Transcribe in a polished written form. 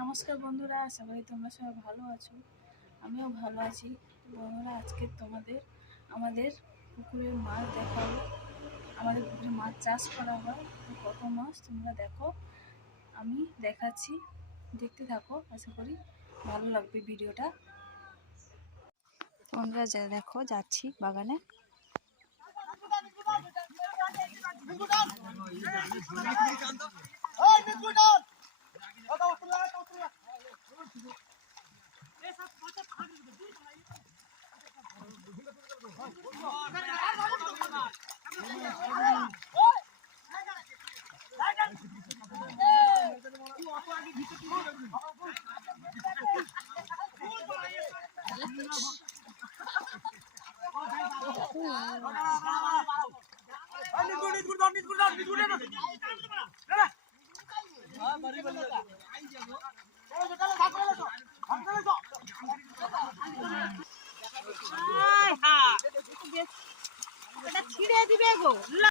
নমস্কার বন্ধুরা, আশা করি তোমরা সবাই ভালো আছো। আমিও ভালো আছি। বন্ধুরা, আজকে তোমাদের আমাদের পুকুরের মাছ দেখাবো। আমাদের পুকুরে মাছ চাষ করা হয়, কত মাছ তোমরা দেখো, আমি দেখাচ্ছি, দেখতে থাকো। আশা করি ভালো লাগবে ভিডিওটা। তোমরা দেখো, যাচ্ছি বাগানে। ছিড়ে দিবে গো।